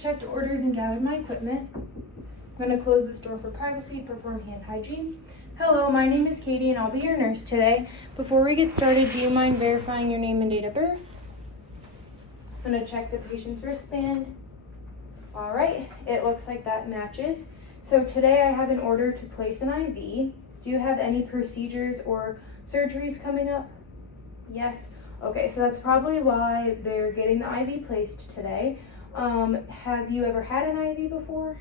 checked orders and gathered my equipment. I'm going to close this door for privacy, perform hand hygiene. Hello, my name is Katie and I'll be your nurse today. Before we get started, do you mind verifying your name and date of birth? I'm going to check the patient's wristband. All right, it looks like that matches. So today I have an order to place an IV. Do you have any procedures or surgeries coming up? Yes. Okay, so that's probably why they're getting the IV placed today. Have you ever had an IV before?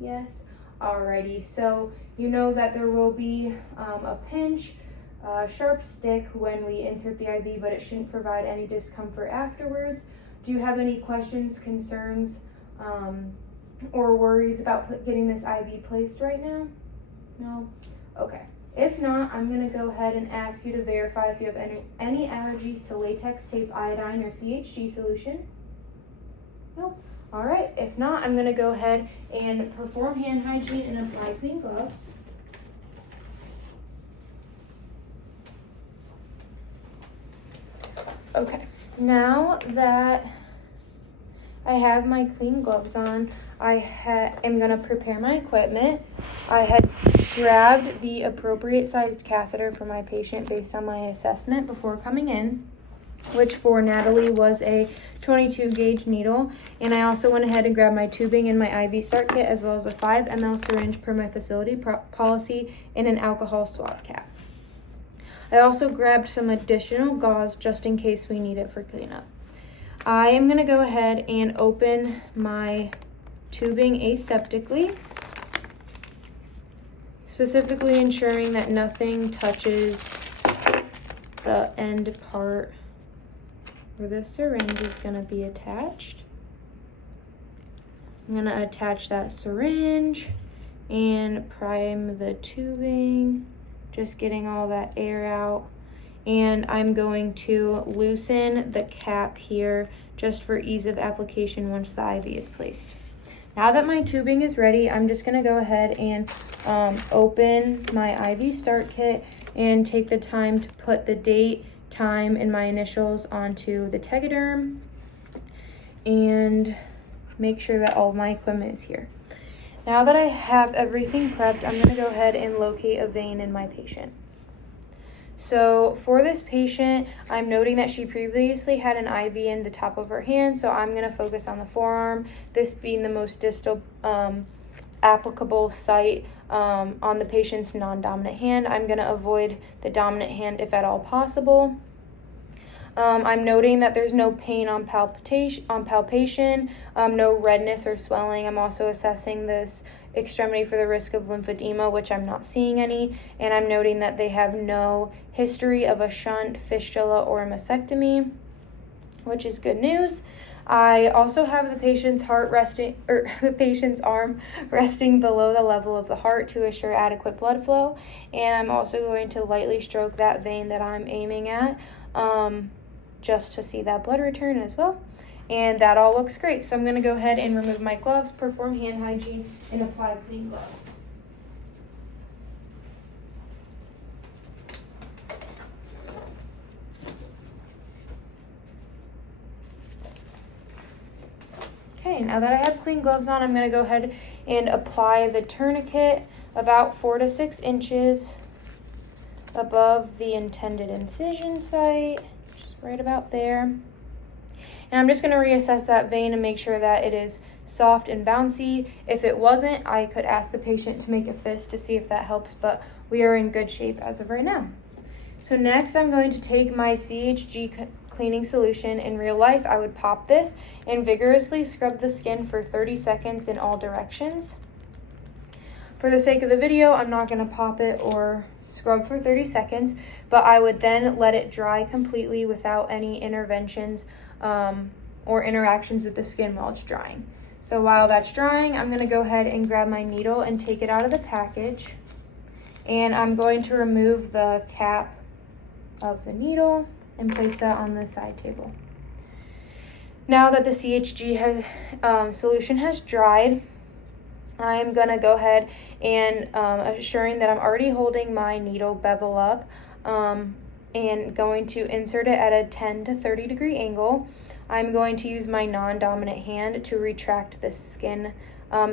Yes. Alrighty, so you know that there will be a pinch, a sharp stick when we insert the IV, but it shouldn't provide any discomfort afterwards. Do you have any questions, concerns, or worries about getting this IV placed right now? No? Okay. If not, I'm going to go ahead and ask you to verify if you have any allergies to latex, tape, iodine, or CHG solution. Nope. All right. If not, I'm going to go ahead and perform hand hygiene and apply clean gloves. Okay. Now that I have my clean gloves on, I am going to prepare my equipment. I had grabbed the appropriate sized catheter for my patient based on my assessment before coming in, which for Natalie was a 22 gauge needle. And I also went ahead and grabbed my tubing and my IV start kit, as well as a 5 ml syringe per my facility policy and an alcohol swab cap. I also grabbed some additional gauze just in case we need it for cleanup. I am going to go ahead and open my tubing aseptically, specifically ensuring that nothing touches the end part where the syringe is going to be attached. I'm going to attach that syringe and prime the tubing, just getting all that air out. And I'm going to loosen the cap here just for ease of application once the IV is placed. Now that my tubing is ready, I'm just going to go ahead and open my IV start kit and take the time to put the date, time, and my initials onto the tegaderm and make sure that all my equipment is here. Now that I have everything prepped, I'm going to go ahead and locate a vein in my patient. So for this patient, I'm noting that she previously had an IV in the top of her hand, so I'm going to focus on the forearm, this being the most distal applicable site on the patient's non-dominant hand. I'm going to avoid the dominant hand if at all possible. I'm noting that there's no pain on palpation, no redness or swelling. I'm also assessing this extremity for the risk of lymphedema, which I'm not seeing any, and I'm noting that they have no history of a shunt, fistula, or a mastectomy, which is good news. I also have the patient's arm resting below the level of the heart to assure adequate blood flow, and I'm also going to lightly stroke that vein that I'm aiming at, just to see that blood return as well. And that all looks great. So I'm going to go ahead and remove my gloves, perform hand hygiene, and apply clean gloves. Okay, now that I have clean gloves on, I'm going to go ahead and apply the tourniquet about 4 to 6 inches above the intended incision site, just right about there. And I'm just going to reassess that vein and make sure that it is soft and bouncy. If it wasn't, I could ask the patient to make a fist to see if that helps, but we are in good shape as of right now. So next, I'm going to take my CHG cleaning solution. In real life, I would pop this and vigorously scrub the skin for 30 seconds in all directions. For the sake of the video, I'm not going to pop it or scrub for 30 seconds, but I would then let it dry completely without any interventions or interactions with the skin while it's drying. So while that's drying, I'm going to go ahead and grab my needle and take it out of the package. And I'm going to remove the cap of the needle and place that on the side table. Now that the CHG solution has dried, I'm going to go ahead and assuring that I'm already holding my needle bevel up and going to insert it at a 10 to 30 degree angle. I'm going to use my non-dominant hand to retract the skin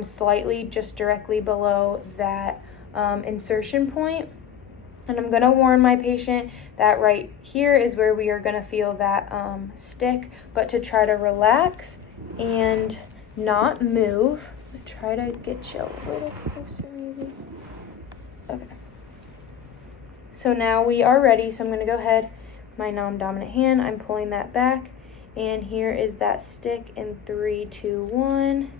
slightly, just directly below that insertion point. And I'm going to warn my patient that right here is where we are going to feel that stick, but to try to relax and not move. Try to get you a little closer maybe. Okay. So now we are ready. So I'm going to go ahead, my non-dominant hand, I'm pulling that back. And here is that stick in 3, 2, 1.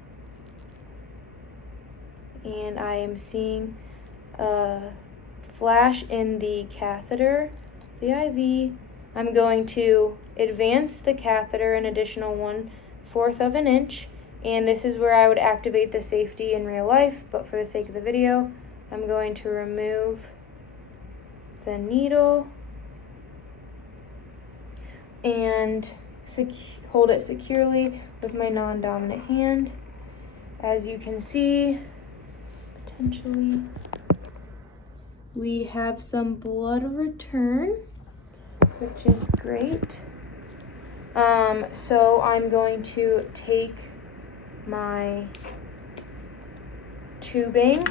And I am seeing a flash in the catheter, the IV. I'm going to advance the catheter an additional 1/4 of an inch. And this is where I would activate the safety in real life, but for the sake of the video, I'm going to remove the needle and hold it securely with my non-dominant hand. As you can see, potentially, we have some blood return, which is great. So I'm going to take my tubing,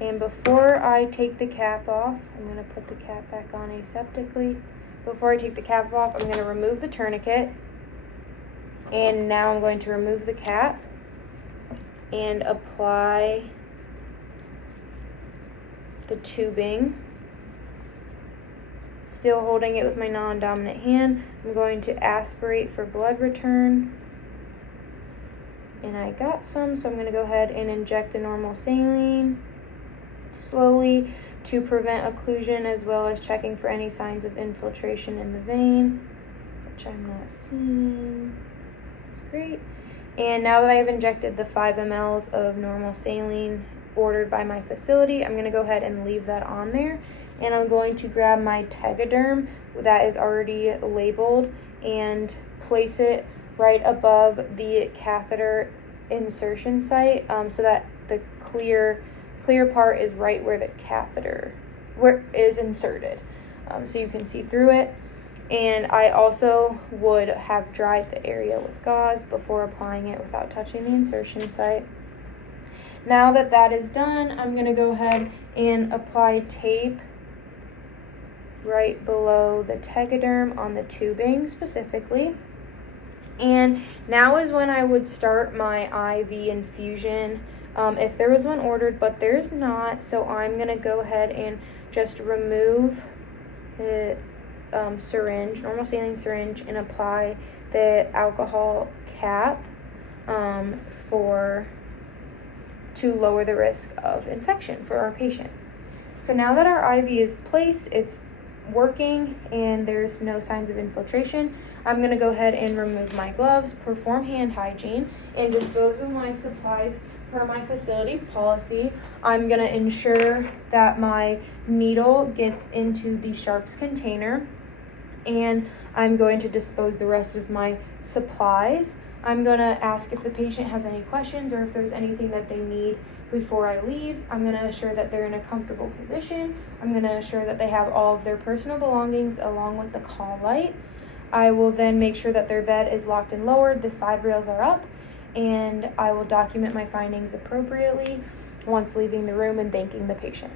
and before I take the cap off, I'm going to put the cap back on aseptically. Before I take the cap off, I'm going to remove the tourniquet, and now I'm going to remove the cap and apply the tubing. Still holding it with my non-dominant hand, I'm going to aspirate for blood return. And I got some, so I'm going to go ahead and inject the normal saline slowly to prevent occlusion, as well as checking for any signs of infiltration in the vein, which I'm not seeing. Great. And now that I have injected the 5 mLs of normal saline ordered by my facility, I'm going to go ahead and leave that on there. And I'm going to grab my Tegaderm that is already labeled and place it right above the catheter insertion site, so that the clear part is right where the catheter is inserted, so you can see through it. And I also would have dried the area with gauze before applying it without touching the insertion site. Now that that is done, I'm going to go ahead and apply tape right below the Tegaderm on the tubing specifically. And now is when I would start my IV infusion, if there was one ordered, but there's not. So I'm going to go ahead and just remove the syringe, normal saline syringe, and apply the alcohol cap to lower the risk of infection for our patient. So now that our IV is placed, it's working and there's no signs of infiltration, I'm going to go ahead and remove my gloves, perform hand hygiene, and dispose of my supplies per my facility policy. I'm going to ensure that my needle gets into the sharps container, and I'm going to dispose the rest of my supplies. I'm going to ask if the patient has any questions or if there's anything that they need before I leave. I'm going to assure that they're in a comfortable position. I'm going to assure that they have all of their personal belongings along with the call light. I will then make sure that their bed is locked and lowered, the side rails are up, and I will document my findings appropriately once leaving the room and thanking the patient.